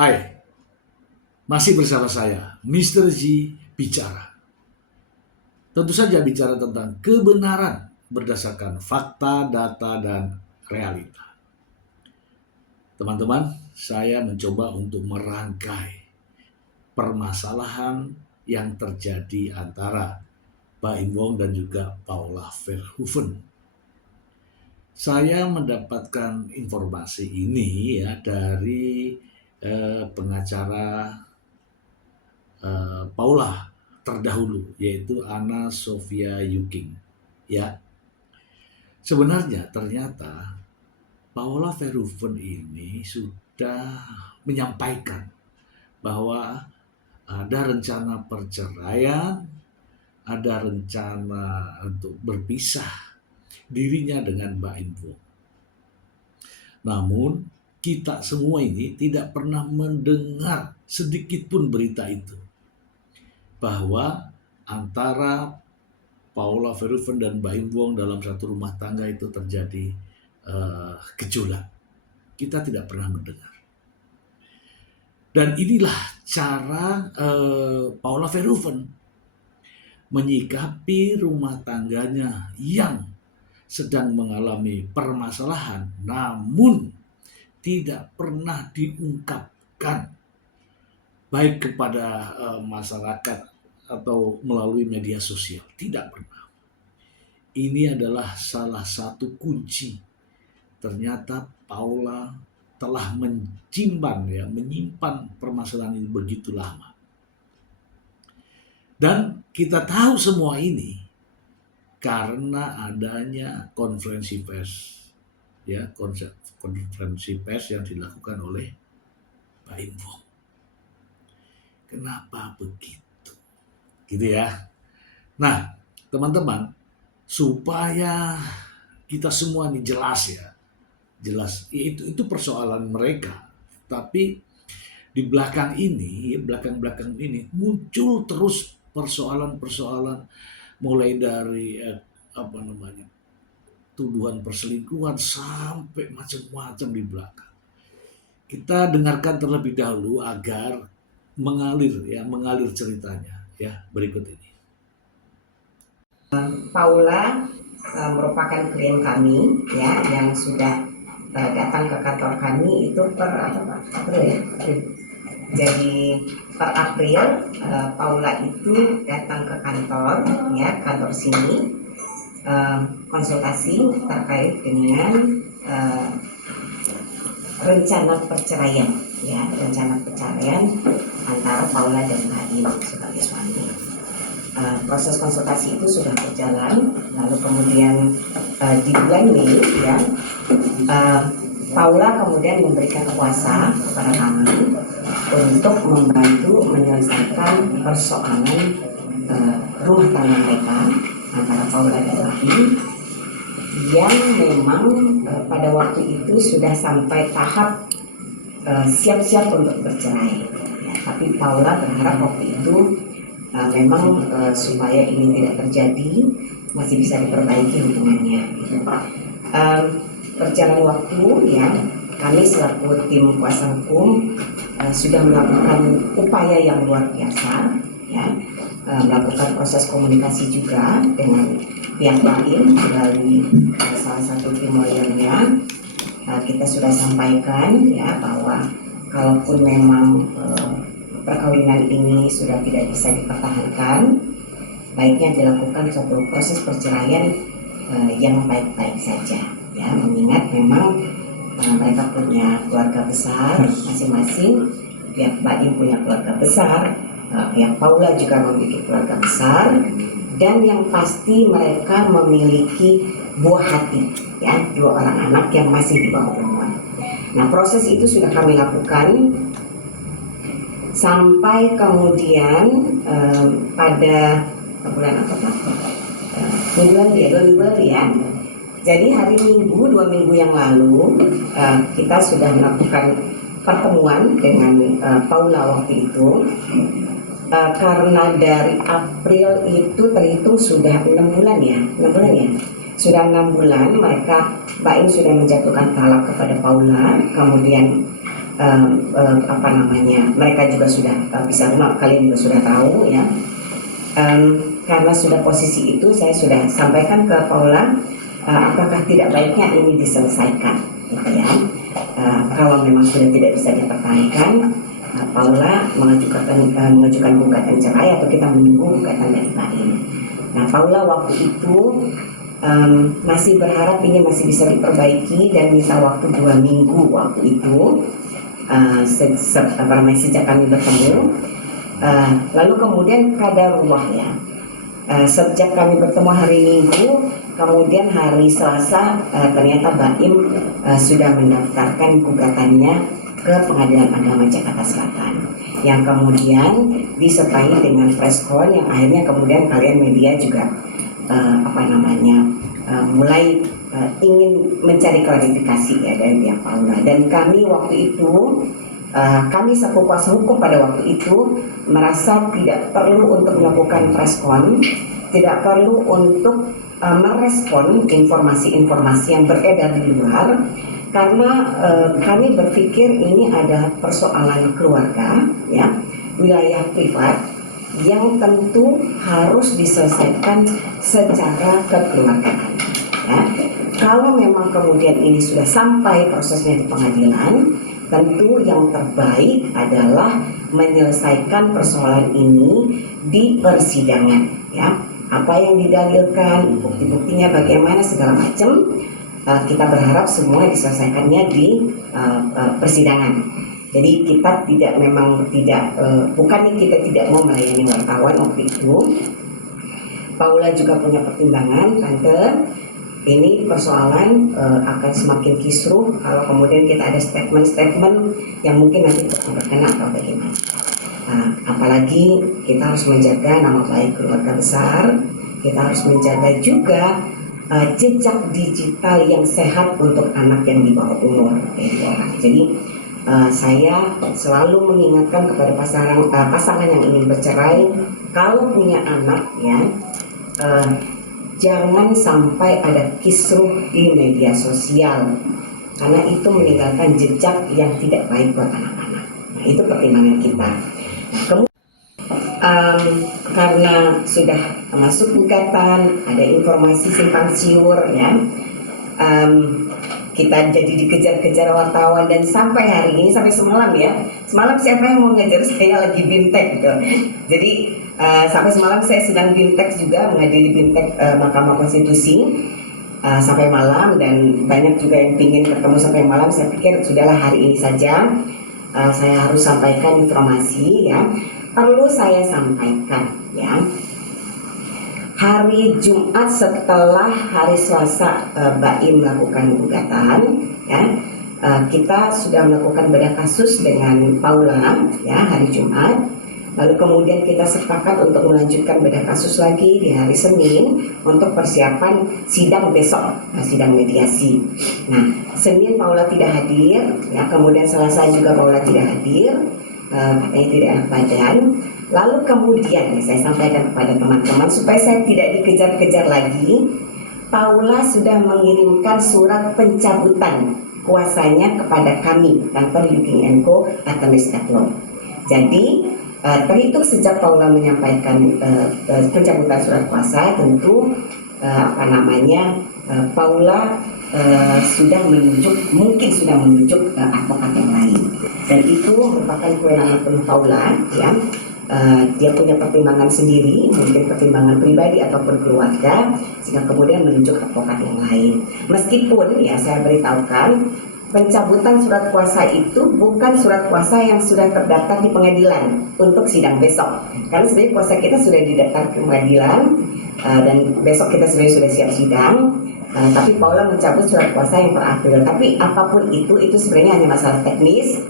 Hai, masih bersama saya, Mr. G bicara. Tentu saja bicara tentang kebenaran berdasarkan fakta, data, dan realita. Teman-teman, saya mencoba untuk merangkai permasalahan yang terjadi antara Baim Wong dan juga Paula Verhoeven. Saya mendapatkan informasi ini ya dari pengacara Paula terdahulu, yaitu Anna Sophia Yuking. Ya, sebenarnya ternyata Paula Verhoeven ini sudah menyampaikan bahwa ada rencana perceraian, ada rencana untuk berpisah dirinya dengan Baim Wong. Namun kita semua ini tidak pernah mendengar sedikit pun berita itu, bahwa antara Paula Verhoeven dan Baim Wong dalam satu rumah tangga itu terjadi gejolak. Kita tidak pernah mendengar. Dan inilah cara Paula Verhoeven menyikapi rumah tangganya yang sedang mengalami permasalahan, namun tidak pernah diungkapkan baik kepada masyarakat atau melalui media sosial. Tidak pernah. Ini adalah salah satu kunci. Ternyata Paula telah menyimpan permasalahan ini begitu lama. Dan kita tahu semua ini karena adanya konferensi pers, ya, konferensi pers yang dilakukan oleh Baim Wong. Kenapa begitu? Gitu ya. Nah, teman-teman, supaya kita semua ini jelas ya. Jelas, itu persoalan mereka. Tapi di belakang ini, belakang ini muncul terus persoalan-persoalan, mulai dari tuduhan perselingkuhan sampai macam-macam di belakang. Kita dengarkan terlebih dahulu agar mengalir ceritanya ya, berikut ini. Paula merupakan klien kami ya, yang sudah datang ke kantor kami itu per April ya. Jadi per April Paula itu datang ke kantor ya, kantor sini konsultasi terkait dengan rencana perceraian ya, rencana perceraian antara Paula dan Baim sebagai suami. Proses konsultasi itu sudah berjalan, lalu kemudian di bulan Mei ya, Paula kemudian memberikan kuasa kepada kami untuk membantu menyelesaikan persoalan rumah tangga mereka antara Paula dan Baim, yang memang pada waktu itu sudah sampai tahap siap-siap untuk bercerai ya, tapi Paula berharap waktu itu memang supaya ini tidak terjadi, masih bisa diperbaiki hubungannya. Berjalan waktu ya, kami selaku tim kuasa hukum sudah melakukan upaya yang luar biasa ya, melakukan proses komunikasi juga dengan pihak lain melalui salah satu tim lawyernya. Kita sudah sampaikan ya bahwa kalaupun memang perkawinan ini sudah tidak bisa dipertahankan, baiknya dilakukan suatu proses perceraian yang baik-baik saja ya, mengingat memang mereka punya keluarga besar masing-masing. Pihak Baim punya keluarga besar, pihak Paula juga memiliki keluarga besar, dan yang pasti mereka memiliki buah hati ya, 2 orang anak yang masih di bawah umur. Nah, proses itu sudah kami lakukan sampai kemudian pada bulan minggu lalu ya. Jadi hari Minggu, 2 minggu yang lalu kita sudah melakukan pertemuan dengan Paula waktu itu. Karena dari April itu terhitung sudah 6 bulan ya, sudah 6 bulan mereka, Baim sudah menjatuhkan talak kepada Paula, kemudian mereka juga sudah pisah rumah, kalian juga sudah tahu ya. Karena sudah posisi itu, saya sudah sampaikan ke Paula, apakah tidak baiknya ini diselesaikan, gitu ya. Kalau memang sudah tidak bisa dipertahankan, Paula mengajukan gugatan cerai atau kita menunggu gugatan dari Baim. Nah, Paula waktu itu masih berharap ini masih bisa diperbaiki dan minta waktu 2 minggu waktu itu, sejak kami bertemu. Lalu kemudian kadarullah ya, sejak kami bertemu hari Minggu, kemudian hari Selasa ternyata Baim sudah mendaftarkan gugatannya ke Pengadilan Agama Jakarta Selatan, yang kemudian disertai dengan preskon yang akhirnya kemudian kalian media juga mulai ingin mencari klarifikasi ya dari pihak Paula. Dan kami waktu itu, kami selaku kuasa hukum pada waktu itu merasa tidak perlu untuk melakukan preskon, tidak perlu untuk merespon informasi-informasi yang beredar di luar, karena kami berpikir ini ada persoalan keluarga, ya, wilayah privat yang tentu harus diselesaikan secara kekeluargaan. Ya. Kalau memang kemudian ini sudah sampai prosesnya di pengadilan, tentu yang terbaik adalah menyelesaikan persoalan ini di persidangan. Ya. Apa yang didalilkan, bukti-buktinya bagaimana, segala macam, kita berharap semua diselesaikannya di persidangan. Jadi kita bukannya kita tidak mau melayani wartawan waktu itu. Paula juga punya pertimbangan, Tante, ini persoalan akan semakin kisruh kalau kemudian kita ada statement-statement yang mungkin nanti terkena atau bagaimana. Apalagi kita harus menjaga nama baik keluarga besar, kita harus menjaga juga jejak digital yang sehat untuk anak yang di bawah umur 2 orang. Jadi saya selalu mengingatkan kepada pasangan yang ingin bercerai, kalau punya anak ya, jangan sampai ada kisruh di media sosial, karena itu meninggalkan jejak yang tidak baik buat anak-anak. Nah, itu pertimbangan kita. Karena sudah masuk gugatan, ada informasi simpang siur ya, kita jadi dikejar-kejar wartawan, dan sampai hari ini, sampai semalam ya, semalam siapa yang mau ngejar saya, lagi BIMTEK gitu. Jadi sampai semalam saya sedang BIMTEK juga, menghadiri BIMTEK Mahkamah Konstitusi sampai malam, dan banyak juga yang ingin ketemu sampai malam. Saya pikir sudahlah hari ini saja saya harus sampaikan informasi ya. Perlu saya sampaikan ya, hari Jumat setelah hari Selasa Baim melakukan gugatan ya, kita sudah melakukan bedah kasus dengan Paula ya hari Jumat. Lalu kemudian kita sepakat untuk melanjutkan bedah kasus lagi di hari Senin untuk persiapan sidang besok, sidang mediasi. Nah, Senin Paula tidak hadir ya, kemudian Selasa juga Paula tidak hadir, katanya tidak enak badan. Lalu kemudian saya sampaikan kepada teman-teman supaya saya tidak dikejar-kejar lagi, Paula sudah mengirimkan surat pencabutan kuasanya kepada kami, kantor Looking & Co Attorneys at Law. Jadi terhitung sejak Paula menyampaikan pencabutan surat kuasa, tentu Paula mungkin sudah menunjuk advokat yang lain, dan itu merupakan kewenangan penuh Paula ya. Dia punya pertimbangan sendiri, mungkin pertimbangan pribadi ataupun keluarga, sehingga kemudian menunjuk advokat yang lain. Meskipun ya saya beritahukan, pencabutan surat kuasa itu bukan surat kuasa yang sudah terdaftar di pengadilan untuk sidang besok. Karena sebenarnya kuasa kita sudah didaftar ke pengadilan dan besok kita sebenarnya sudah siap sidang. Tapi Paula mencabut surat kuasa yang terakhir. Tapi apapun itu sebenarnya hanya masalah teknis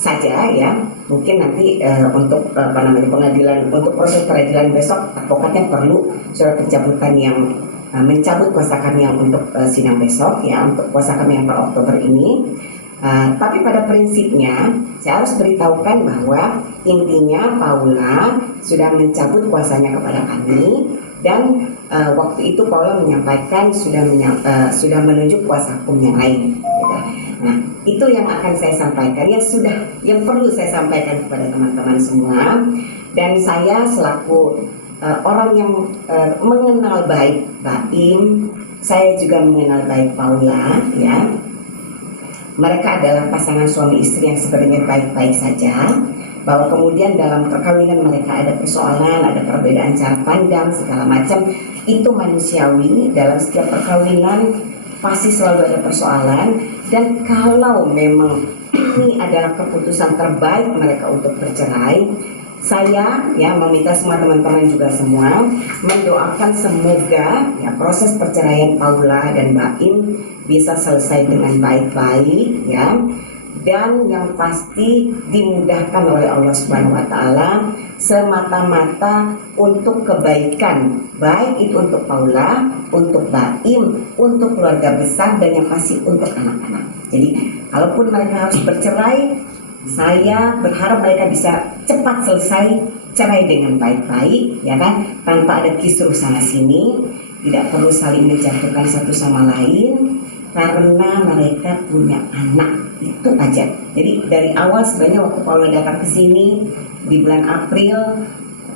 saja ya. Mungkin nanti untuk pengadilan, untuk proses peradilan besok, advokatnya perlu surat pencabutan yang mencabut kuasa kami yang untuk sidang besok ya, untuk kuasa kami yang per Oktober ini. Tapi pada prinsipnya saya harus beritahukan bahwa intinya Paula sudah mencabut kuasanya kepada kami, dan waktu itu Paula menyampaikan sudah menunjuk kuasa hukum yang lain gitu. Nah, Itu yang akan saya sampaikan, yang perlu saya sampaikan kepada teman-teman semua. Dan saya selaku orang yang mengenal baik Baim, saya juga mengenal baik Paula, ya. Mereka adalah pasangan suami istri yang sebenarnya baik-baik saja. Bahwa kemudian dalam perkawinan mereka ada persoalan, ada perbedaan cara pandang, segala macam. Itu manusiawi, dalam setiap perkawinan pasti selalu ada persoalan. Dan kalau memang ini adalah keputusan terbaik mereka untuk bercerai, saya ya meminta semua teman-teman juga semua mendoakan semoga ya proses perceraian Paula dan Baim bisa selesai dengan baik-baik, ya. Dan yang pasti dimudahkan oleh Allah Subhanahu wa taala semata-mata untuk kebaikan, baik itu untuk Paula, untuk Baim, untuk keluarga besar, dan yang pasti untuk anak-anak. Jadi kalaupun mereka harus bercerai, saya berharap mereka bisa cepat selesai cerai dengan baik-baik, ya kan, tanpa ada kisruh sana sini, tidak perlu saling menjatuhkan satu sama lain, karena mereka punya anak. Itu aja. Jadi dari awal sebenarnya waktu Paula datang ke sini di bulan April,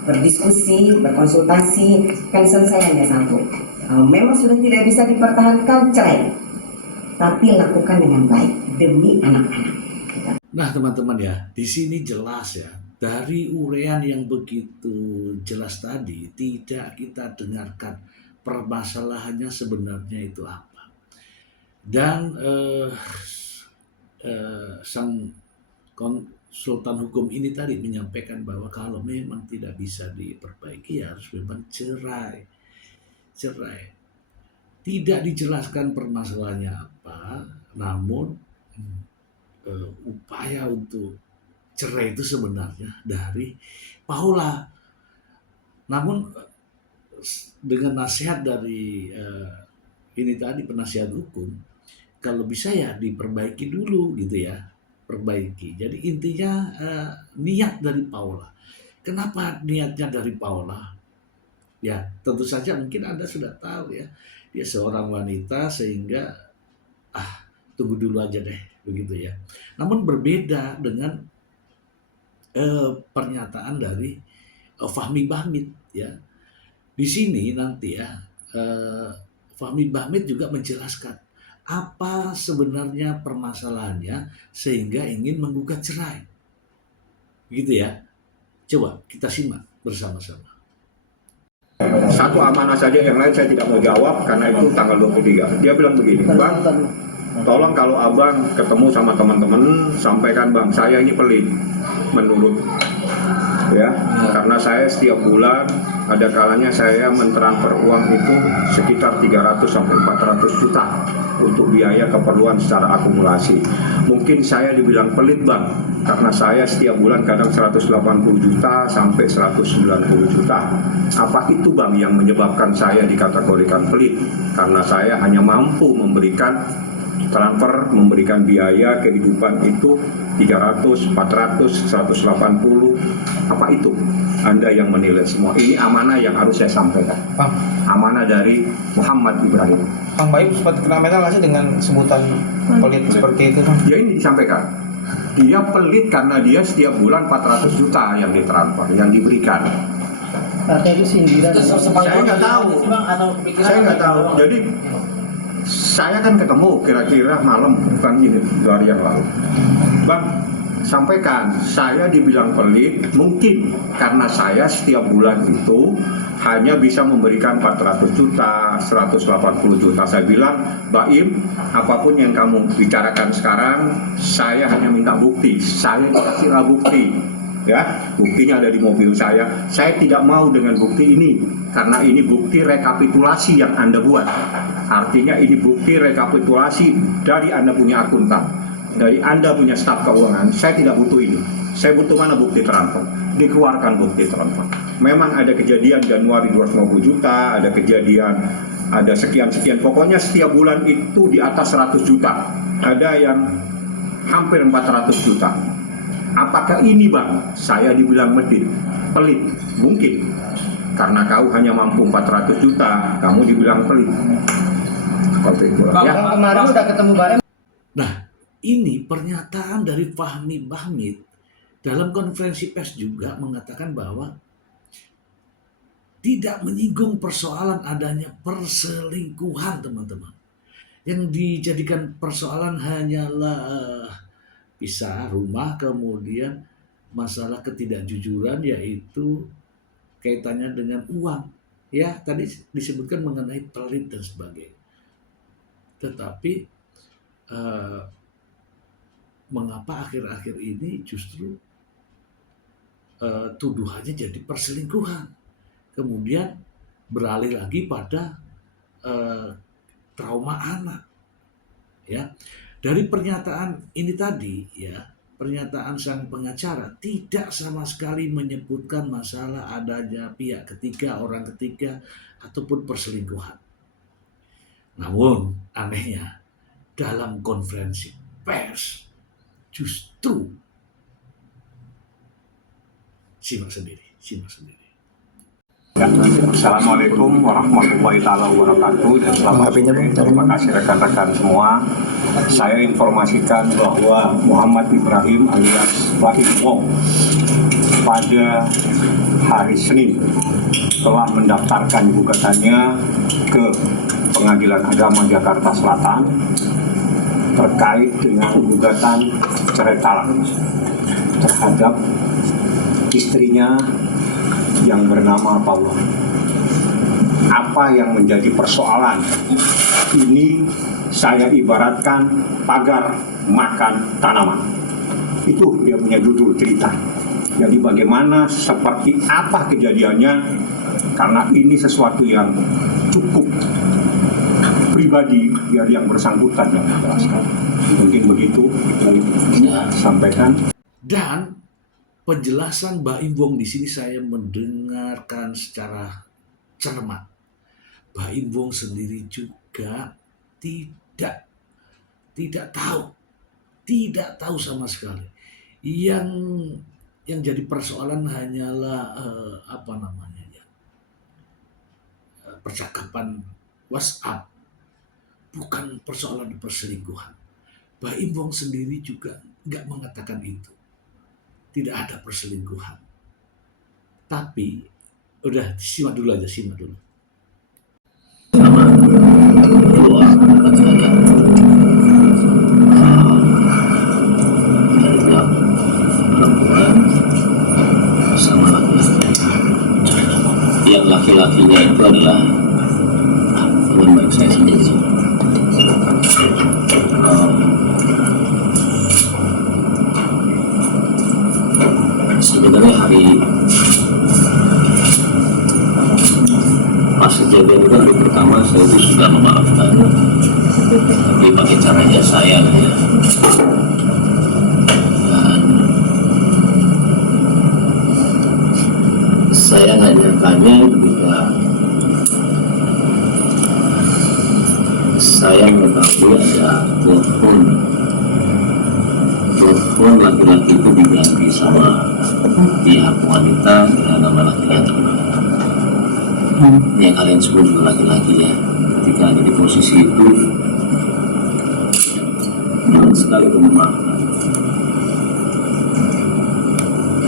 berdiskusi, berkonsultasi, concern saya hanya satu. Kalau memang sudah tidak bisa dipertahankan, cerai. Tapi lakukan dengan baik demi anak-anak. Nah teman-teman ya, di sini jelas ya, dari uraian yang begitu jelas tadi, tidak kita dengarkan permasalahannya sebenarnya itu apa. Dan sang konsultan hukum ini tadi menyampaikan bahwa kalau memang tidak bisa diperbaiki ya harus memang cerai. Tidak dijelaskan permasalahannya apa, namun upaya untuk cerai itu sebenarnya dari Paula. Namun dengan nasihat dari ini tadi penasihat hukum, kalau bisa ya diperbaiki dulu gitu ya, perbaiki. Jadi intinya niat dari Paula. Kenapa niatnya dari Paula? Ya tentu saja mungkin Anda sudah tahu ya, dia seorang wanita sehingga tunggu dulu aja deh begitu ya. Namun berbeda dengan pernyataan dari Fahmi Bahmid ya. Di sini nanti ya Fahmi Bahmid juga menjelaskan apa sebenarnya permasalahannya sehingga ingin menggugat cerai. Begitu ya. Coba kita simak bersama-sama. Satu amanah saja, yang lain saya tidak mau jawab karena itu tanggal 23. Dia bilang begini, Bang, tolong kalau abang ketemu sama teman-teman, sampaikan bang, saya ini pelit menurut ya, karena saya setiap bulan ada kalanya saya mentransfer uang itu sekitar 300 sampai 400 juta untuk biaya keperluan secara akumulasi. Mungkin saya dibilang pelit bang, karena saya setiap bulan kadang 180 juta sampai 190 juta. Apa itu bang yang menyebabkan saya dikategorikan pelit? Karena saya hanya mampu memberikan transfer, memberikan biaya kehidupan itu 300, 400, 180. Apa itu? Anda yang menilai semua. Ini amanah yang harus saya sampaikan. Bang, amanah dari Muhammad Ibrahim. Bang Baim sempat kena mental nggak sih dengan sebutan pelit seperti itu? Ya ini disampaikan. Dia pelit karena dia setiap bulan 400 juta yang ditransfer, yang diberikan. Artinya itu sindiran. Saya nggak tahu. Saya nggak tahu. Jadi saya kan ketemu kira-kira malam, bukan ini 2 hari yang lalu. Bang, sampaikan, saya dibilang pelit mungkin karena saya setiap bulan itu hanya bisa memberikan 400 juta, 180 juta. Saya bilang, Baim, apapun yang kamu bicarakan sekarang, saya hanya minta bukti. Saya tidak kira bukti. Ya, buktinya ada di mobil saya. Saya tidak mau dengan bukti ini karena ini bukti rekapitulasi yang Anda buat. Artinya ini bukti rekapitulasi dari Anda punya akuntan, dari Anda punya staf keuangan. Saya tidak butuh ini. Saya butuh mana bukti transfer? Dikeluarkan bukti transfer. Memang ada kejadian Januari 250 juta, ada kejadian ada sekian-sekian. Pokoknya setiap bulan itu di atas 100 juta. Ada yang hampir 400 juta. Apakah ini bang? Saya dibilang pelit. Mungkin. Karena kau hanya mampu 400 juta, kamu dibilang pelit. Seperti itu. Bang, Ya. kemarin udah ketemu Baim. Nah, ini pernyataan dari Fahmi Bahmid dalam konferensi pers juga mengatakan bahwa tidak menyinggung persoalan adanya perselingkuhan, teman-teman. Yang dijadikan persoalan hanyalah pisah rumah, kemudian masalah ketidakjujuran, yaitu kaitannya dengan uang. Ya, tadi disebutkan mengenai pelit dan sebagainya. Tetapi mengapa akhir-akhir ini justru tuduhannya jadi perselingkuhan? Kemudian beralih lagi pada trauma anak. Ya, dari pernyataan ini tadi, ya, pernyataan sang pengacara tidak sama sekali menyebutkan masalah adanya pihak ketiga, orang ketiga, ataupun perselingkuhan. Namun anehnya dalam konferensi pers justru simak sendiri. Ya, Assalamualaikum warahmatullahi wabarakatuh dan selamat sore. Terima kasih rekan-rekan semua. Saya informasikan bahwa Muhammad Ibrahim alias Baim Wong pada hari Senin telah mendaftarkan gugatannya ke Pengadilan Agama Jakarta Selatan terkait dengan gugatan cerai talak terhadap istrinya yang bernama Paula. Apa yang menjadi persoalan ini saya ibaratkan pagar makan tanaman. Itu dia punya judul cerita. Jadi bagaimana, seperti apa kejadiannya, karena ini sesuatu yang cukup pribadi biar yang bersangkutan yang menjelaskan. Mungkin begitu saya sampaikan. Dan penjelasan Baim Wong di sini saya mendengarkan secara cermat. Baim Wong sendiri juga tidak tahu sama sekali. Yang jadi persoalan hanyalah percakapan WhatsApp, bukan persoalan perselingkuhan. Baim Wong sendiri juga nggak mengatakan itu. Tidak ada perselingkuhan. Tapi udah simak dulu. Sama yang laki-lakinya itu adalah teman baik saya sendiri. Sebenarnya pas kejadian itu hari pertama saya itu sudah memaafkan, tapi pakai caranya saya ya. Dan saya nanyakannya ketika saya mengetahui ada telepon laki-laki itu diganti sama pihak wanita dengan nama laki-laki. Ya kalian semua juga laki-laki ya. Ketika ada di posisi itu, jangan sekali memaafkan.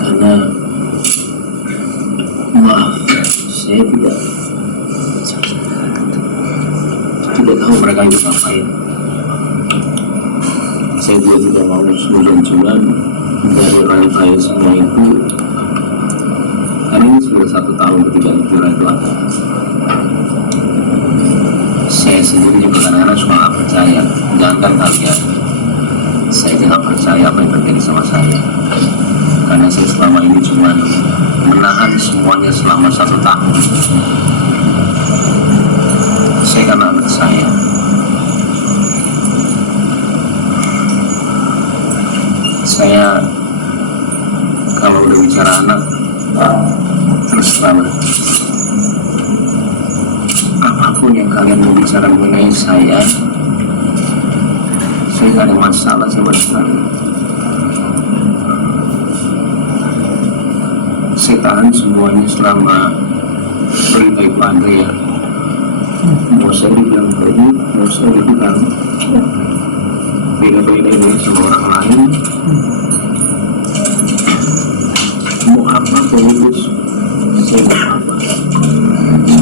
Karena maaf, saya tidak tahu mereka itu ngapain. Saya juga tidak mau sudah dari rangkaian semua itu. Karena ini sudah 1 tahun ketika itu ada. Saya sendiri juga kadang-kadang suka nggak percaya. Jangankan kalian, saya tidak percaya apa yang terjadi sama saya. Karena saya selama ini cuma menahan semuanya selama 1 tahun. Saya karena anak saya kalau udah bicara anak terus terang, apapun yang kalian mau bicara mengenai saya gak ada masalah sama sekali. Saya tahan semuanya selama perintah Ibu Andrea. Mau saya dibilang pergi, mau saya dibilang beda-beda sama orang lain, mau apa politis saya mau apa,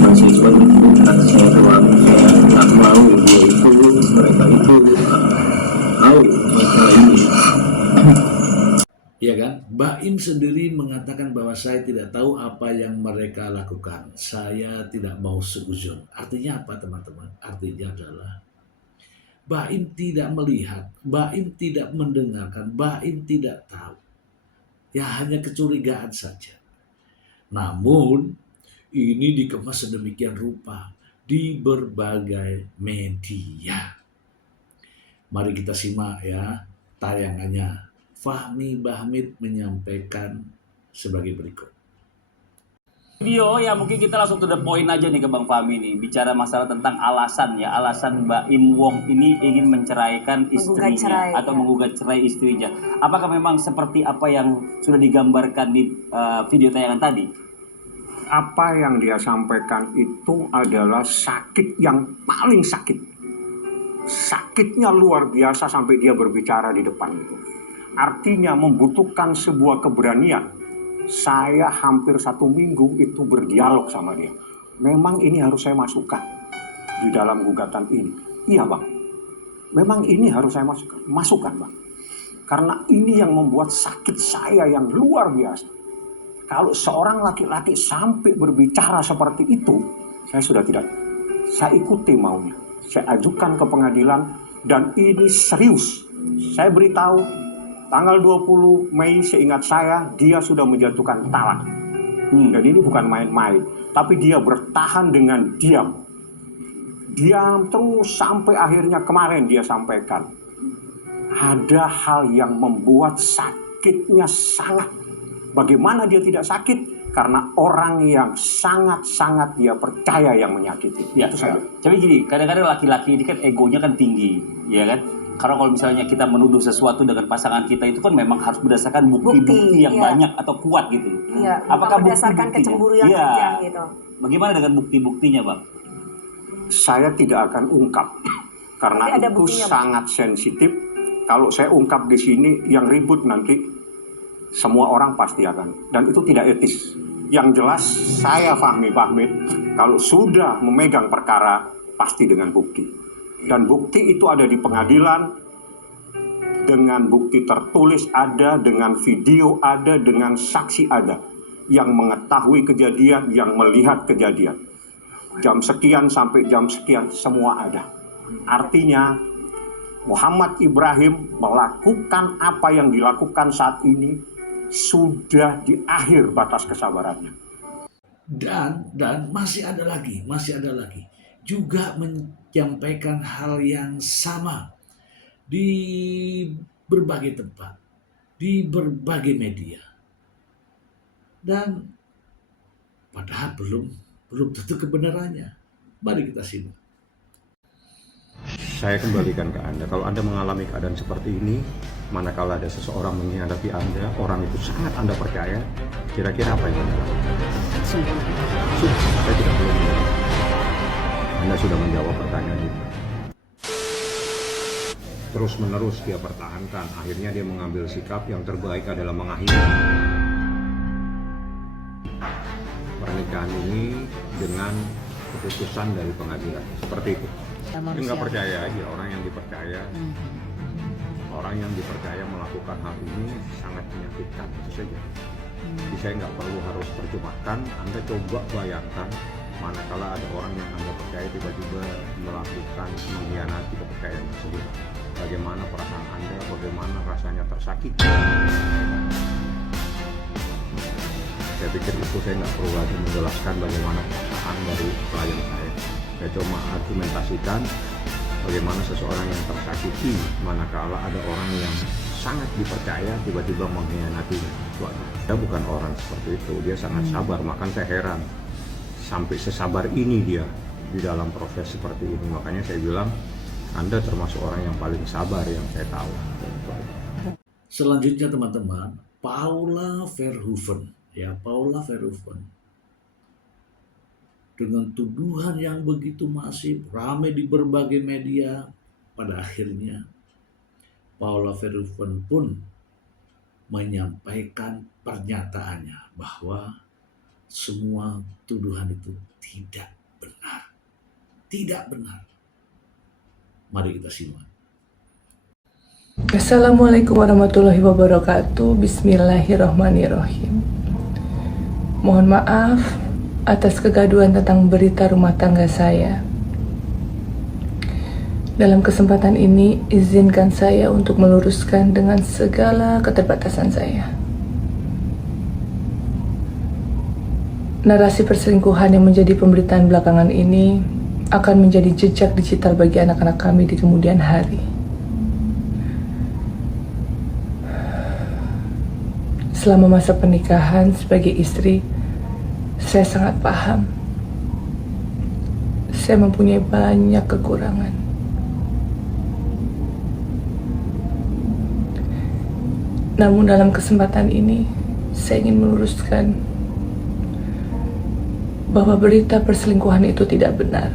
mahasiswa itu kan saya doang, saya nggak mau dia itu mereka itu tahu masalah ini. Ya kan? Baim sendiri mengatakan bahwa saya tidak tahu apa yang mereka lakukan. Saya tidak mau seuzon. Artinya apa teman-teman? Artinya adalah Baim tidak melihat, Baim tidak mendengarkan, Baim tidak tahu. Ya hanya kecurigaan saja. Namun ini dikemas sedemikian rupa di berbagai media. Mari kita simak ya tayangannya. Fahmi Bahmid menyampaikan sebagai berikut. Video ya mungkin kita langsung to the point aja nih ke Bang Fahmi nih. Bicara masalah tentang alasan Mbak Im Wong ini ingin menceraikan istrinya atau menggugat cerai istrinya. Apakah memang seperti apa yang sudah digambarkan di video tayangan tadi? Apa yang dia sampaikan itu adalah sakit yang paling sakit. Sakitnya luar biasa sampai dia berbicara di depan itu. Artinya membutuhkan sebuah keberanian. Saya hampir 1 minggu itu berdialog sama dia. Memang ini harus saya masukkan di dalam gugatan ini. Iya bang, memang ini harus saya masukkan bang. Karena ini yang membuat sakit saya yang luar biasa. Kalau seorang laki-laki sampai berbicara seperti itu, saya sudah tidak. Saya ikuti maunya. Saya ajukan ke pengadilan dan ini serius. Saya beritahu tanggal 20 Mei seingat saya dia sudah menjatuhkan talak. Dan ini bukan main-main, tapi dia bertahan dengan diam. Diam terus sampai akhirnya kemarin dia sampaikan ada hal yang membuat sakitnya sangat. Bagaimana dia tidak sakit? Karena orang yang sangat-sangat dia percaya yang menyakiti. Ya, tapi gini, kadang-kadang laki-laki ini kan egonya kan tinggi, ya kan? Karena kalau misalnya kita menuduh sesuatu dengan pasangan kita itu kan memang harus berdasarkan bukti-bukti yang banyak atau kuat gitu. Iya, apakah berdasarkan kecemburuan iya. tajam gitu. Bagaimana dengan bukti-buktinya, Bang? Saya tidak akan ungkap karena itu buktinya, sangat sensitif. Kalau saya ungkap di sini yang ribut nanti semua orang pasti akan, dan itu tidak etis. Yang jelas saya Fahmi Bahmid kalau sudah memegang perkara pasti dengan bukti. Dan bukti itu ada di pengadilan, dengan bukti tertulis ada, dengan video ada, dengan saksi ada. Yang mengetahui kejadian, yang melihat kejadian. Jam sekian sampai jam sekian, semua ada. Artinya, Muhammad Ibrahim melakukan apa yang dilakukan saat ini, sudah di akhir batas kesabarannya. Dan masih ada lagi. Juga menyampaikan hal yang sama di berbagai tempat, di berbagai media. Dan padahal belum tentu kebenarannya. Mari kita simak. Saya kembalikan ke Anda, kalau Anda mengalami keadaan seperti ini, manakala ada seseorang mengkhianati Anda, orang itu sangat Anda percaya, kira-kira apa yang Anda lakukan? Saya tidak perlu menjawab. Anda sudah menjawab pertanyaan itu. Terus menerus dia pertahankan, akhirnya dia mengambil sikap yang terbaik adalah mengakhiri pernikahan ini dengan keputusan dari pengadilan. Seperti itu. Dia nggak percaya aja, orang yang dipercaya. Orang yang dipercaya melakukan hal ini sangat menyakitkan, itu saja. Jadi saya nggak perlu harus terjemahkan. Anda coba bayangkan, manakala ada orang yang Anda percaya tiba-tiba melakukan mengkhianati kepercayaan tersebut. Bagaimana perasaan Anda, bagaimana rasanya tersakiti. Saya pikir itu saya nggak perlu lagi menjelaskan bagaimana perasaan dari klien saya. Saya cuma argumentasikan bagaimana seseorang yang tersakiti manakala ada orang yang sangat dipercaya tiba-tiba mengkhianatinya. Dia bukan orang seperti itu, dia sangat sabar. Makanya saya heran sampai sesabar ini dia di dalam proses seperti ini. Makanya saya bilang Anda termasuk orang yang paling sabar yang saya tahu. Selanjutnya teman-teman, Paula Verhoeven dengan tuduhan yang begitu masif, ramai di berbagai media, pada akhirnya Paula Verhoeven pun menyampaikan pernyataannya bahwa semua tuduhan itu tidak benar. Tidak benar. Mari kita simak. Assalamualaikum warahmatullahi wabarakatuh. Bismillahirrahmanirrahim. Mohon maaf atas kegaduhan tentang berita rumah tangga saya. Dalam kesempatan ini, izinkan saya untuk meluruskan dengan segala keterbatasan saya. Narasi perselingkuhan yang menjadi pemberitaan belakangan ini akan menjadi jejak digital bagi anak-anak kami di kemudian hari. Selama masa pernikahan sebagai istri, saya sangat paham. Saya mempunyai banyak kekurangan. Namun dalam kesempatan ini, saya ingin meluruskan bahwa berita perselingkuhan itu tidak benar.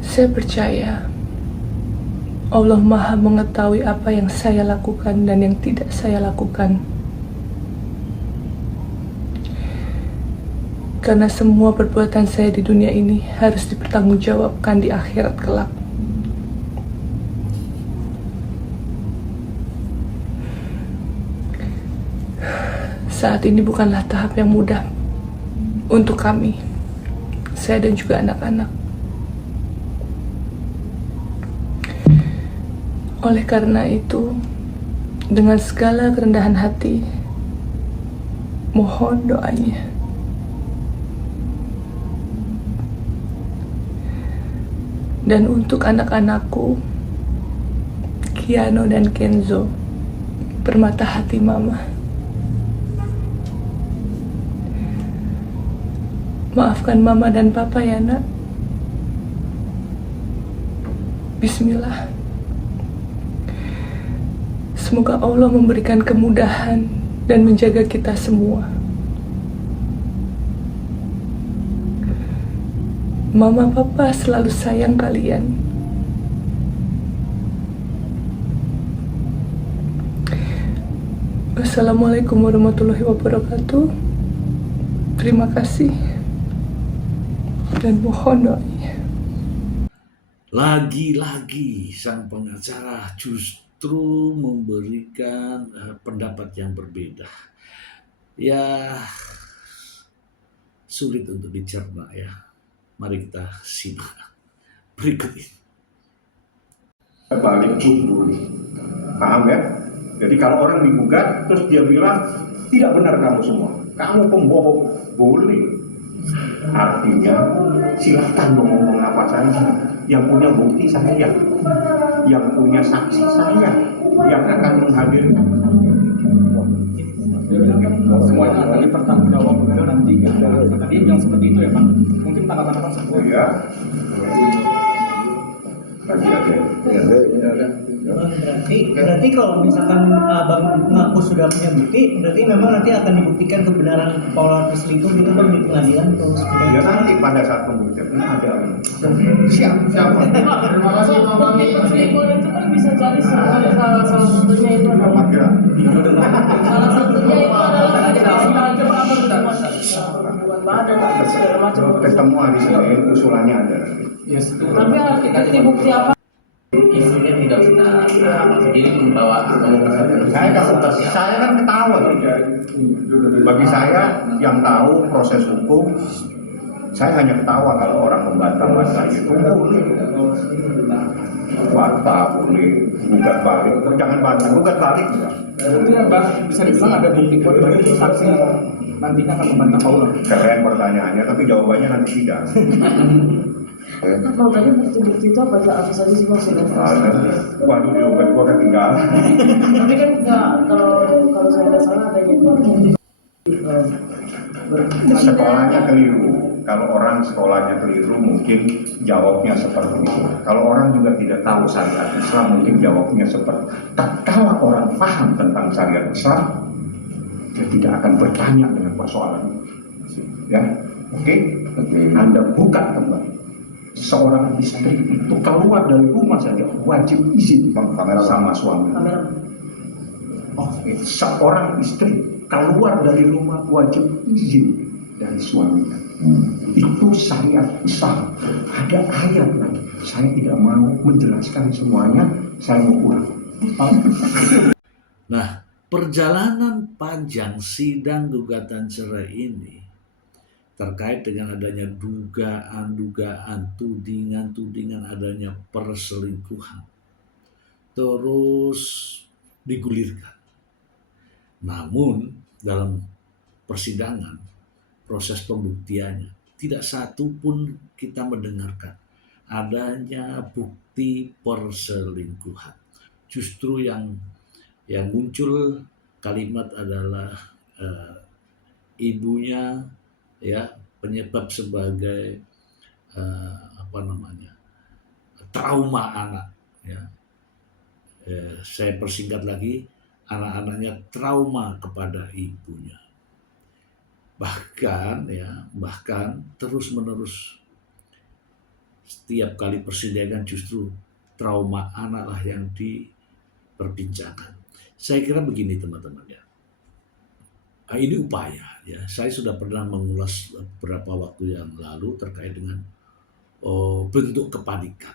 Saya percaya Allah Maha mengetahui apa yang saya lakukan dan yang tidak saya lakukan. Karena semua perbuatan saya di dunia ini harus dipertanggungjawabkan di akhirat kelak. Saat ini bukanlah tahap yang mudah untuk kami, saya dan juga anak-anak. Oleh karena itu, dengan segala kerendahan hati, mohon doanya. Dan untuk anak-anakku, Kiano dan Kenzo, permata hati mama. Maafkan mama dan papa ya nak. Bismillah. Semoga Allah memberikan kemudahan dan menjaga kita semua. Mama papa selalu sayang kalian. Wassalamualaikum warahmatullahi wabarakatuh. Terima kasih. Dan mohon doanya. Lagi-lagi sang pengacara justru memberikan pendapat yang berbeda. Ya, sulit untuk dicerna ya. Mari kita simak berikut ini. Balik dulu. Paham ya? Jadi kalau orang digugat terus dia bilang tidak benar kamu semua, kamu pembohong, boleh. Artinya silakan ngomong apa saja. Yang punya bukti saya, yang punya saksi saya, yang akan menghadirkan. Semuanya akan dipertanggungjawabkan nanti. Tadi bilang seperti itu ya Pak. Mungkin tanggapan Pak seperti Oh ya. Lagi ada. Berarti kalau misalkan abang mengaku sudah punya bukti, berarti memang nanti akan dibuktikan kebenaran Paula berselingkuh gitu bang di pengadilan atau seperti Ya nanti pada saat pembuktian ada. Siap. Terima kasih Pak Bami. Perselingkuhan itu kan bisa jadi salah satunya itu adalah salah satunya itu adalah perbuatan badan segala macam. Ketemu hari Senin usulannya ada. Tapi bukti apa? Istrinya tidak sudah sendiri membawa Saya kan ketawa. Bagi saya yang tahu proses hukum, saya hanya ketawa kalau orang membantah-bantah itu boleh. Bantah boleh, gugat balik, jangan bantah, gugat balik enggak. bisa dibilang ada bukti kuat bagi saksi nantinya akan membantah Paula. Keren pertanyaannya, tapi jawabannya nanti tidak. Bang, tadi bukti-bukti itu apa saja sih maksudnya? Waduh, di dompet gua ketinggalan. Tapi kan kalau saya nggak salah adanya bukti Sekolahnya keliru. Kalau orang sekolahnya keliru mungkin jawabnya seperti itu. Kalau orang juga tidak tahu syariat Islam mungkin jawabnya seperti itu. Kalau orang paham tentang syariat Islam, dia tidak akan bertanya dengan persoalan itu. Ya, oke? Anda buka kembali. seorang istri itu keluar dari rumah saja wajib izin sama suami. Seorang istri keluar dari rumah wajib izin dari suaminya. Itu syariat Islam. Ada ayat lagi. Saya tidak mau menjelaskan semuanya. Saya mau pulang. Nah, perjalanan panjang sidang gugatan cerai ini terkait dengan adanya dugaan-dugaan, tudingan-tudingan adanya perselingkuhan terus digulirkan. Namun dalam persidangan, proses pembuktiannya, tidak satu pun kita mendengarkan adanya bukti perselingkuhan. Justru yang muncul kalimat adalah ibunya ya penyebab sebagai trauma anak ya. Saya persingkat lagi, anak-anaknya trauma kepada ibunya. Bahkan terus-menerus setiap kali persidangan justru trauma anak lah yang diperbincangkan. Saya kira begini teman-teman ya. Ini upaya ya. Saya sudah pernah mengulas beberapa waktu yang lalu terkait dengan bentuk kepanikan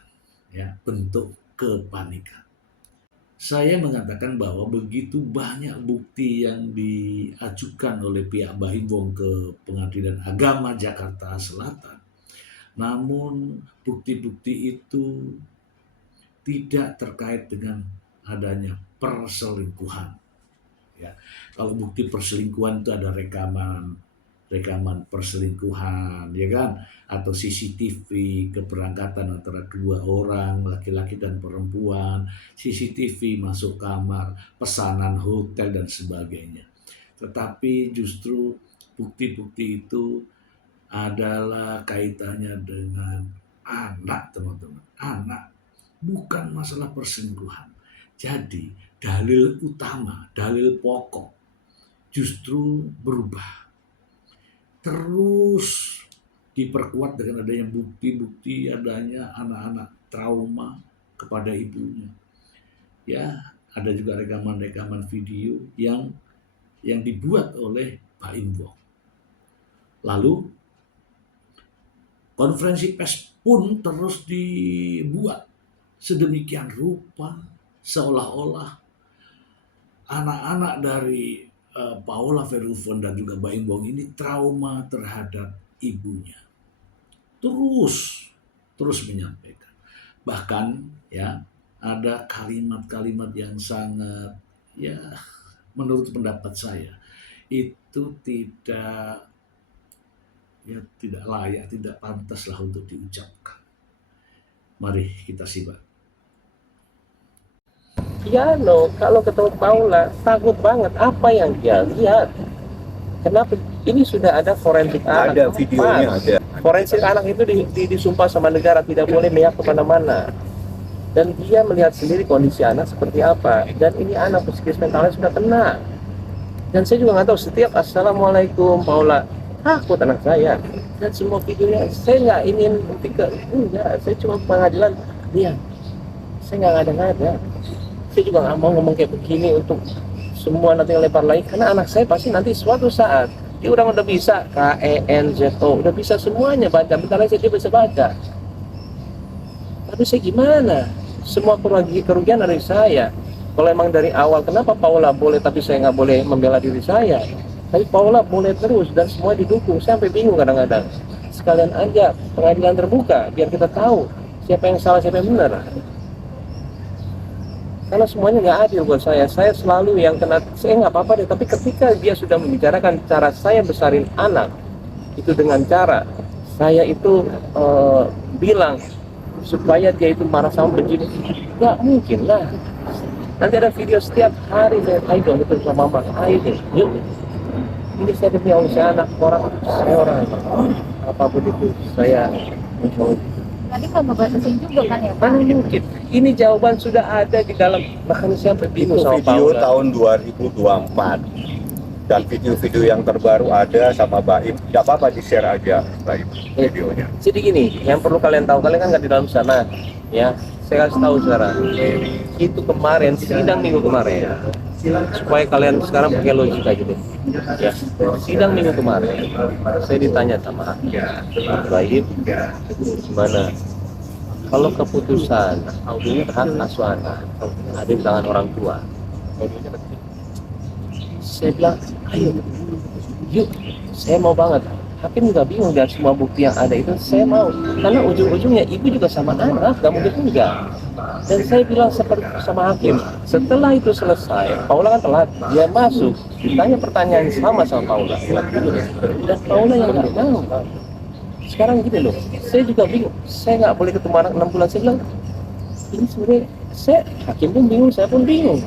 ya, bentuk kepanikan. Saya mengatakan bahwa begitu banyak bukti yang diajukan oleh pihak Bahim Wong ke Pengadilan Agama Jakarta Selatan. Namun bukti-bukti itu tidak terkait dengan adanya perselingkuhan. Ya, kalau bukti perselingkuhan itu ada rekaman perselingkuhan, ya kan, atau CCTV keberangkatan antara dua orang, laki-laki dan perempuan, CCTV masuk kamar, pesanan hotel dan sebagainya. Tetapi justru bukti-bukti itu adalah kaitannya dengan anak, teman-teman, anak, bukan masalah perselingkuhan. Jadi dalil utama, dalil pokok justru berubah. Terus diperkuat dengan adanya bukti-bukti adanya anak-anak trauma kepada ibunya. Ya, ada juga rekaman-rekaman video yang dibuat oleh Bahim Wong. Lalu konferensi pers pun terus dibuat sedemikian rupa seolah-olah anak-anak dari Paula Verhoeven dan juga Bahim Wong ini trauma terhadap ibunya. Terus menyampaikan. Bahkan ya ada kalimat-kalimat yang sangat ya menurut pendapat saya itu tidak layak, tidak pantas lah untuk diucapkan. Mari kita simak. Ya kalau ketemu Paula takut banget apa yang dia lihat. Kenapa? Ini sudah ada forensik anak. Ada videonya ada. Forensik anak itu disumpah sama negara tidak boleh melihat kemana-mana. Dan dia melihat sendiri kondisi anak seperti apa. Dan ini anak psikis mentalnya sudah kena. Dan saya juga nggak tahu, setiap assalamualaikum Paula takut anak saya. Dan semua videonya saya nggak ingin enggak, saya cuma pengadilan dia. Saya nggak ada. Saya juga nggak mau ngomong kayak begini untuk semua nanti lebar lagi, karena anak saya pasti nanti suatu saat dia udah bisa KENZO, udah bisa semuanya baca, bentar lagi dia bisa baca. Tapi saya gimana? Semua kerugian dari saya. Kalau emang dari awal kenapa Paula boleh tapi saya nggak boleh membela diri saya? Tapi Paula boleh terus dan semua didukung. Saya sampai bingung kadang-kadang. Sekalian aja pengadilan terbuka biar kita tahu siapa yang salah siapa yang benar. Karena semuanya nggak adil buat saya. Saya selalu yang kena, saya nggak apa-apa deh. Tapi ketika dia sudah membicarakan cara saya besarin anak, itu dengan cara saya itu bilang supaya dia itu marah sama begini, nggak mungkin lah. Nanti ada video setiap hari saya ayo itu sama mama, ayo deh, yuk. Ini saya demi Allah anak orang, saya orang apa begitu saya mencoba. Tadi nggak ngebatasin juga kan ya Pak? Mana mungkin? Ini jawaban sudah ada di dalam, makanya saya bingung sama video Paula. Tahun 2024 Dan video-video yang terbaru ada sama Baim, tidak apa-apa di-share aja Baim videonya. Jadi gini, yang perlu kalian tahu, kalian kan nggak di dalam sana, ya. Saya kasih tahu sekarang, itu kemarin sidang minggu kemarin, supaya kalian sekarang pakai logika gitu, ya. Sidang minggu kemarin, saya ditanya sama Baim, gimana? Kalau keputusan ini hak asuh anak ada di tangan orang tua, saya bilang, ayo, yuk, saya mau banget. Hakim juga bingung dari semua bukti yang ada itu, saya mau. Karena ujung-ujungnya ibu juga sama anak, gak mungkin enggak. Dan saya bilang seperti sama hakim, setelah itu selesai, Paula kan telat, dia masuk, ditanya pertanyaan sama Paula. Dan Paula yang nggak mau. Sekarang gini loh, saya juga bingung, saya nggak boleh ketemu anak 6 bulan. Saya bilang, ini sebenarnya, hakim pun bingung, saya pun bingung.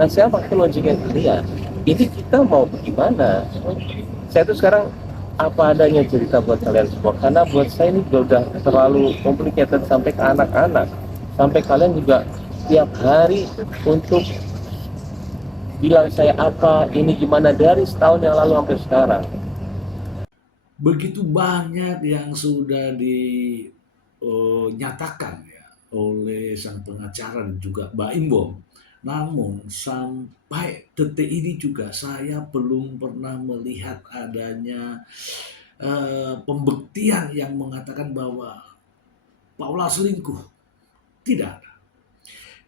Nah, saya pakai logiknya kalian. Ini kita mau bagaimana? Saya tuh sekarang apa adanya cerita buat kalian semua, karena buat saya ini udah terlalu complicated sampai ke anak-anak, sampai kalian juga tiap hari untuk bilang saya apa, ini gimana dari setahun yang lalu sampai sekarang. Begitu banyak yang sudah dinyatakan ya oleh sang pengacara dan juga Baim Wong. Namun sampai detik ini juga saya belum pernah melihat adanya pembuktian yang mengatakan bahwa Paula selingkuh. Tidak ada.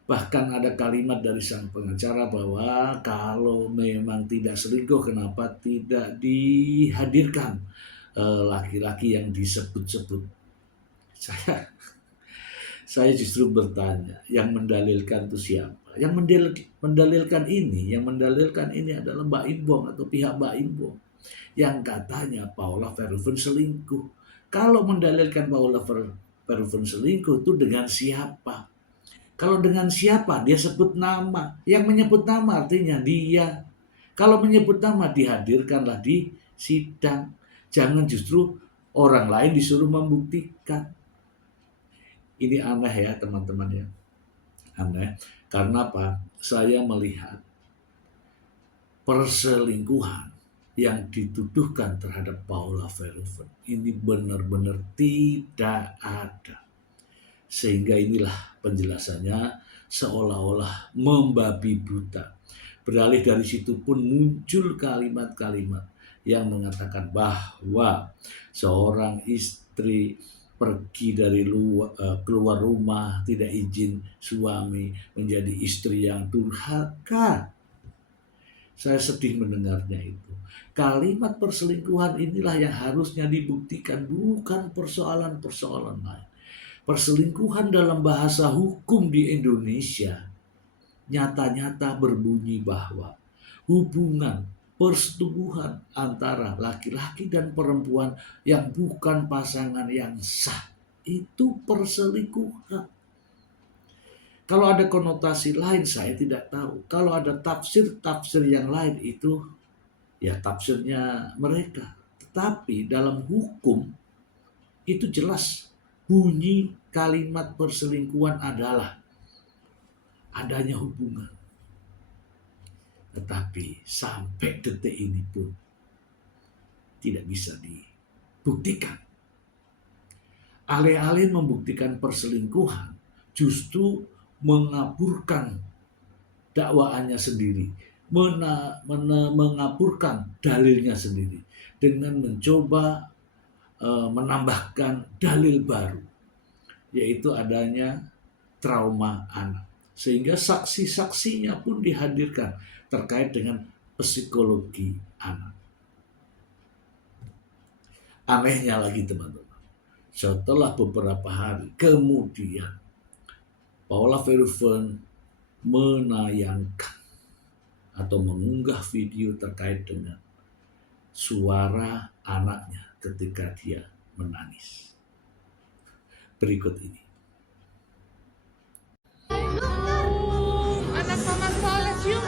Bahkan ada kalimat dari sang pengacara bahwa kalau memang tidak selingkuh, kenapa tidak dihadirkan laki-laki yang disebut-sebut. Saya justru bertanya, yang mendalilkan itu siapa? Yang mendalilkan ini adalah Baim Wong atau pihak Baim Wong yang katanya Paula Verhoeven selingkuh. Kalau mendalilkan Paula Verhoeven selingkuh itu dengan siapa? Kalau dengan siapa? Dia sebut nama. Yang menyebut nama artinya dia. Kalau menyebut nama dihadirkanlah di sidang. Jangan justru orang lain disuruh membuktikan. Ini aneh ya teman-teman ya. Aneh. Karena apa? Saya melihat perselingkuhan yang dituduhkan terhadap Paula Verhoeven ini benar-benar tidak ada. Sehingga inilah penjelasannya seolah-olah membabi buta. Beralih dari situ pun muncul kalimat-kalimat yang mengatakan bahwa seorang istri pergi dari keluar rumah, tidak izin suami, menjadi istri yang durhaka. Saya sedih mendengarnya itu. Kalimat perselingkuhan inilah yang harusnya dibuktikan, bukan persoalan-persoalan lain. Perselingkuhan dalam bahasa hukum di Indonesia nyata-nyata berbunyi bahwa hubungan persetubuhan antara laki-laki dan perempuan yang bukan pasangan yang sah itu perselingkuhan. Kalau ada konotasi lain saya tidak tahu. Kalau ada tafsir yang lain itu ya tafsirnya mereka. Tetapi dalam hukum itu jelas bunyi kalimat perselingkuhan adalah adanya hubungan. Tetapi sampai detik ini pun tidak bisa dibuktikan. Alih-alih membuktikan perselingkuhan, justru mengaburkan dakwaannya sendiri, mengaburkan dalilnya sendiri dengan mencoba menambahkan dalil baru, yaitu adanya trauma anak. Sehingga saksi-saksinya pun dihadirkan terkait dengan psikologi anak. Anehnya lagi teman-teman, setelah beberapa hari kemudian Paula Verhoeven menayangkan atau mengunggah video terkait dengan suara anaknya ketika dia menangis. Berikut ini. Anak mama soleh cium.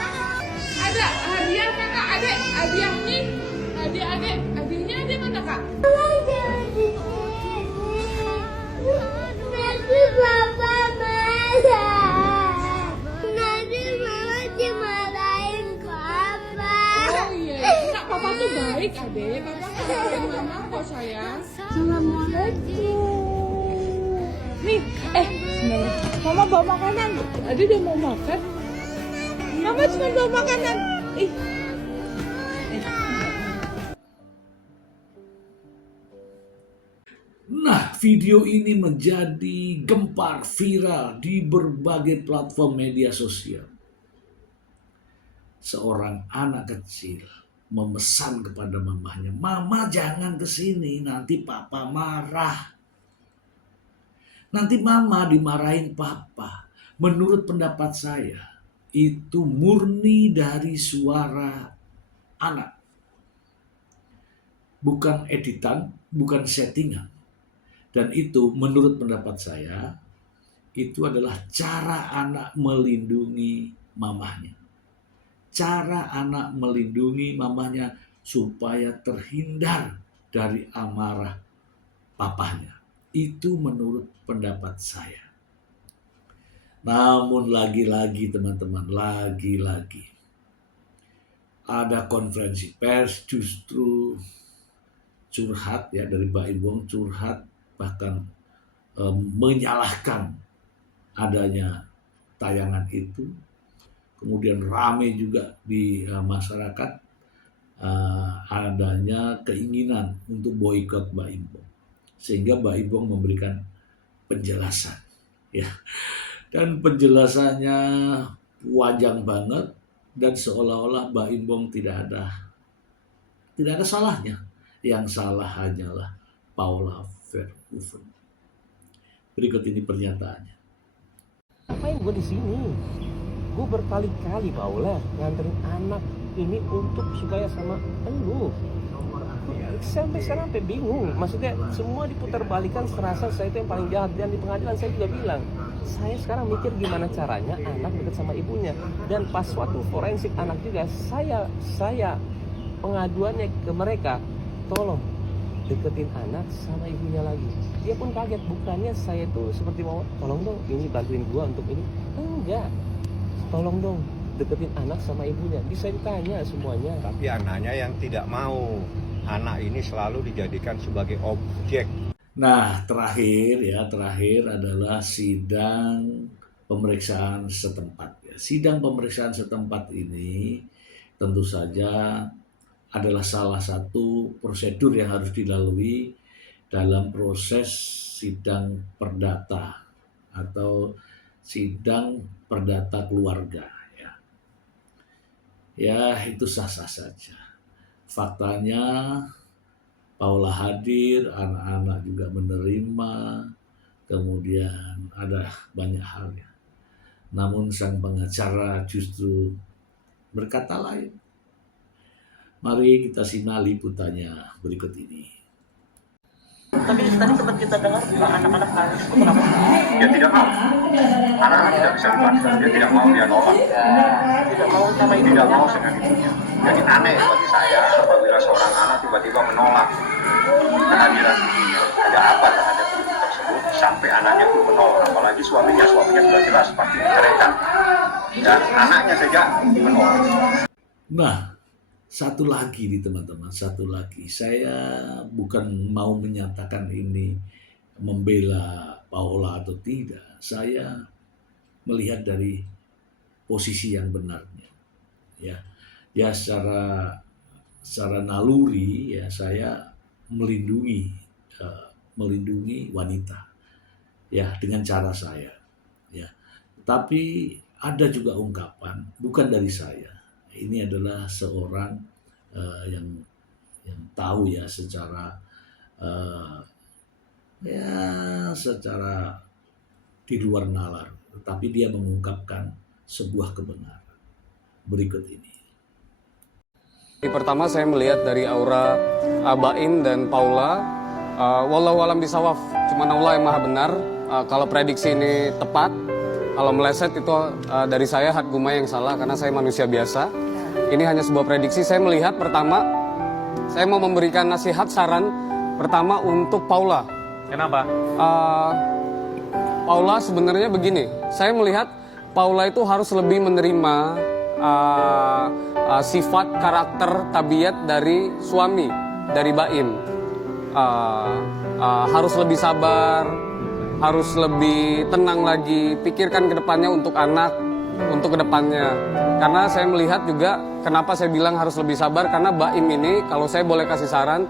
Ada hadiah kakak, adek, hadiah nih, hadiah adek, hadiahnya ada mana kak? Nanti papa marah, nanti mama dimarahin papa. Oh iya. baik adek, papa nggak marahin mama kok sayang. Assalamualaikum. Nih, mama bawa makanan. Ade udah mau makan. Mama cuma bawa makanan. Nah, video ini menjadi gempar viral di berbagai platform media sosial. Seorang anak kecil memesan kepada mamahnya, "Mama jangan kesini, nanti papa marah. Nanti mama dimarahin papa." Menurut pendapat saya, itu murni dari suara anak. Bukan editan, bukan settingan. Dan itu menurut pendapat saya, itu adalah cara anak melindungi mamahnya. Cara anak melindungi mamahnya supaya terhindar dari amarah papahnya. Itu menurut pendapat saya. Namun lagi-lagi teman-teman, lagi-lagi ada konferensi pers justru curhat ya, dari Mbak Im curhat, bahkan menyalahkan adanya tayangan itu. Kemudian rame juga di masyarakat adanya keinginan untuk boikot Mbak Im, sehingga Mbak Im memberikan penjelasan ya, dan penjelasannya panjang banget dan seolah-olah Mbak Im tidak ada salahnya. Yang salah hanyalah Paula Verhoeven. Berikut ini pernyataannya. Ngapain gue di sini? Gue berkali-kali Paula nganterin anak ini untuk supaya sama elu. Sampai sekarang sampai bingung. Maksudnya semua diputar balikan, serasa saya itu yang paling jahat. Dan di pengadilan saya juga bilang, saya sekarang mikir gimana caranya anak dekat sama ibunya. Dan pas waktu forensik anak juga, saya pengaduannya ke mereka, tolong deketin anak sama ibunya lagi. Dia pun kaget, bukannya saya tuh seperti mau tolong dong ini bantuin gua untuk ini. Enggak, tolong dong deketin anak sama ibunya. Bisa ditanya semuanya. Tapi anaknya yang tidak mau. Anak ini selalu dijadikan sebagai objek. Nah, terakhir adalah sidang pemeriksaan setempat. Sidang pemeriksaan setempat ini tentu saja adalah salah satu prosedur yang harus dilalui dalam proses sidang perdata atau sidang perdata keluarga. Ya, itu sah-sah saja. Faktanya Paula hadir, anak-anak juga menerima, kemudian ada banyak hal ya. Namun sang pengacara justru berkata lain. Mari kita simak liputannya berikut ini. Tapi tadi sempat kita dengar anak-anak harus Dia tidak mau. Anak-anak tidak bisa dipaksa. Dia tidak mau, dia nolak. tidak mau sama ibunya. Tidak mau dengan ibunya. Jadi aneh bagi saya apabila seorang anak tiba-tiba menolak kehadiran ibunya. Ada apa terhadap ibu tersebut sampai anaknya pun menolak. Apalagi suaminya sudah jelas pasti diceraikan. Dan anaknya saja menolak. Nah, satu lagi nih teman-teman, satu lagi. Saya bukan mau menyatakan ini membela Paula atau tidak. Saya melihat dari posisi yang benarnya. Ya secara naluri ya saya melindungi wanita ya dengan cara saya. Ya. Tapi ada juga ungkapan bukan dari saya. Ini adalah seorang yang tahu ya secara di luar nalar, tetapi dia mengungkapkan sebuah kebenaran. Berikut ini. Pertama saya melihat dari aura Baim dan Paula, wallahu alam bisawaf, cuma Allah yang maha benar. Kalau prediksi ini tepat, kalau meleset itu dari saya Hatgumai yang salah karena saya manusia biasa. Ini hanya sebuah prediksi. Saya melihat pertama, saya mau memberikan nasihat saran pertama untuk Paula. Kenapa? Paula sebenarnya begini, saya melihat Paula itu harus lebih menerima sifat, karakter, tabiat dari suami, dari Baim. Harus lebih sabar, harus lebih tenang lagi, pikirkan ke depannya untuk anak, untuk ke depannya. Karena saya melihat juga, kenapa saya bilang harus lebih sabar, karena Baim ini, kalau saya boleh kasih saran,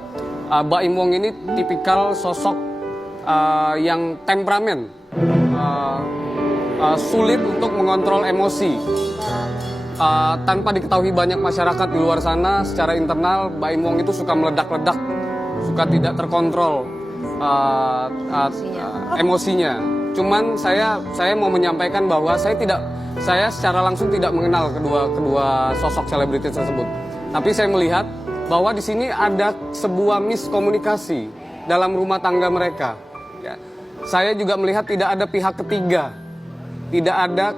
Baim Wong ini tipikal sosok yang temperamen, sulit untuk mengontrol emosi. Tanpa diketahui banyak masyarakat di luar sana, secara internal Baim Wong itu suka meledak-ledak, suka tidak terkontrol emosinya. Cuman saya mau menyampaikan bahwa saya secara langsung tidak mengenal kedua sosok selebritis tersebut. Tapi saya melihat bahwa di sini ada sebuah miskomunikasi dalam rumah tangga mereka. Ya. Saya juga melihat tidak ada pihak ketiga, tidak ada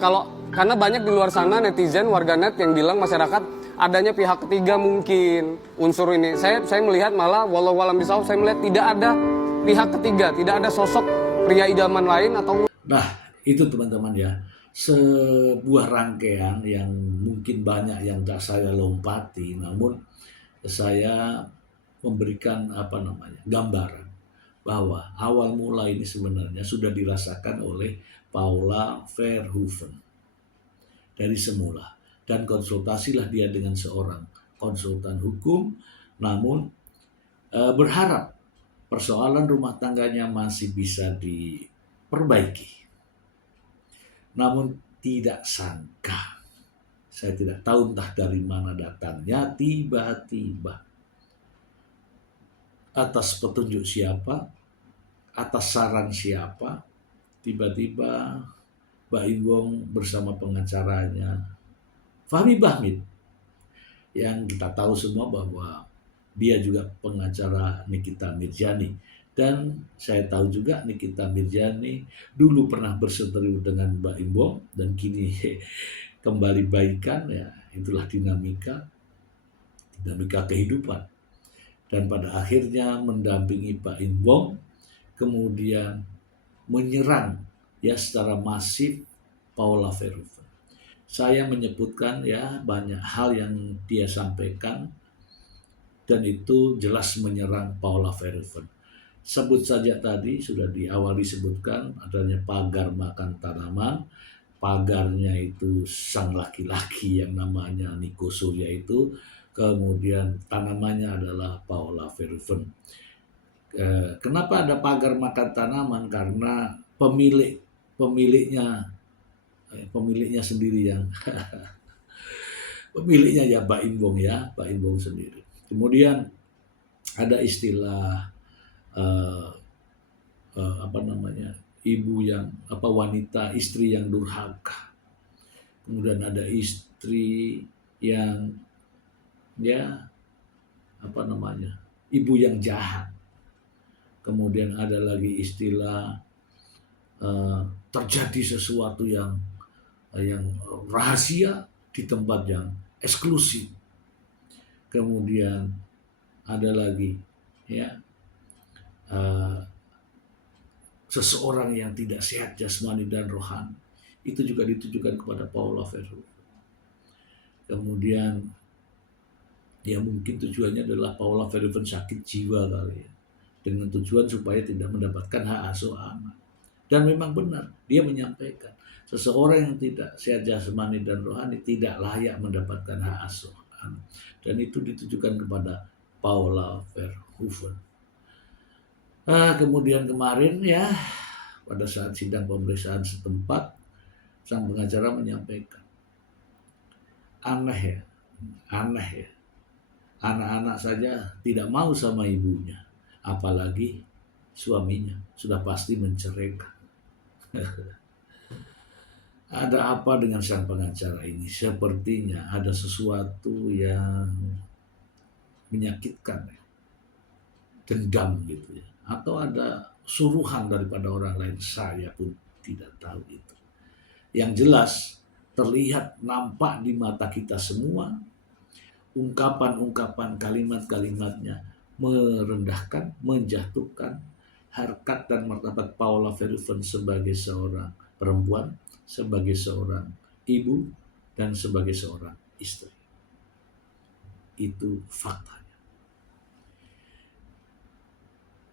karena banyak di luar sana netizen, warganet yang bilang masyarakat adanya pihak ketiga mungkin unsur ini. Saya melihat malah walau bisawab, saya melihat tidak ada pihak ketiga, tidak ada sosok pria idaman lain atau. Nah, itu teman-teman ya, sebuah rangkaian yang mungkin banyak yang tak saya lompati, namun saya memberikan gambaran bahwa awal mula ini sebenarnya sudah dirasakan oleh Paula Verhoeven dari semula, dan konsultasilah dia dengan seorang konsultan hukum, namun berharap persoalan rumah tangganya masih bisa diperbaiki. Namun tidak sangka, saya tidak tahu entah dari mana datangnya, tiba-tiba atas petunjuk siapa, atas saran siapa, tiba-tiba Baim Wong bersama pengacaranya Fahmi Bahmid, yang kita tahu semua bahwa dia juga pengacara Nikita Mirjani. Dan saya tahu juga Nikita Mirjani dulu pernah berseteru dengan Baim Wong dan kini kembali baikan, ya itulah dinamika kehidupan. Dan pada akhirnya mendampingi Baim Wong, kemudian menyerang ya secara masif Paula Verhoeven. Saya menyebutkan ya banyak hal yang dia sampaikan dan itu jelas menyerang Paula Verhoeven. Sebut saja tadi sudah di awal disebutkan adanya pagar makan tanaman. Pagarnya itu sang laki-laki yang namanya Niko Surya itu, kemudian tanamannya adalah Paula Verhoeven. Kenapa ada pagar makan tanaman? Karena pemiliknya sendiri yang pemiliknya ya Baim Wong sendiri. Kemudian ada istilah ibu yang wanita, istri yang durhaka. Kemudian ada istri yang ibu yang jahat. Kemudian ada lagi istilah terjadi sesuatu yang rahasia di tempat yang eksklusif. Kemudian ada lagi seseorang yang tidak sehat jasmani dan rohani. Itu juga ditujukan kepada Paula Verhoeven. Kemudian ya mungkin tujuannya adalah Paula Verhoeven sakit jiwa kali ya, dengan tujuan supaya tidak mendapatkan hak asuh anak. Dan memang benar, dia menyampaikan seseorang yang tidak sehat jasmani dan rohani tidak layak mendapatkan hak asuh anak. Dan itu ditujukan kepada Paula Verhoeven. Kemudian kemarin ya pada saat sidang pemeriksaan setempat, sang pengacara menyampaikan aneh ya, anak-anak saja tidak mau sama ibunya, apalagi suaminya sudah pasti menceraikan. Ada apa dengan sang pengacara ini? Sepertinya ada sesuatu yang menyakitkan, dendam gitu ya, atau ada suruhan daripada orang lain, saya pun tidak tahu itu. Yang jelas terlihat, nampak di mata kita semua, ungkapan-ungkapan kalimat-kalimatnya merendahkan, menjatuhkan harkat dan martabat Paula Verhoeven sebagai seorang perempuan, sebagai seorang ibu, dan sebagai seorang istri. itu faktanya.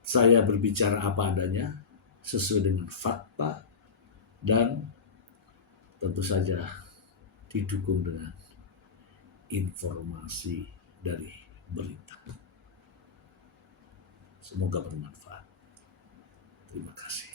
Saya berbicara apa adanya, sesuai dengan fakta, dan tentu saja didukung dengan informasi dari berita. Semoga bermanfaat. Terima kasih.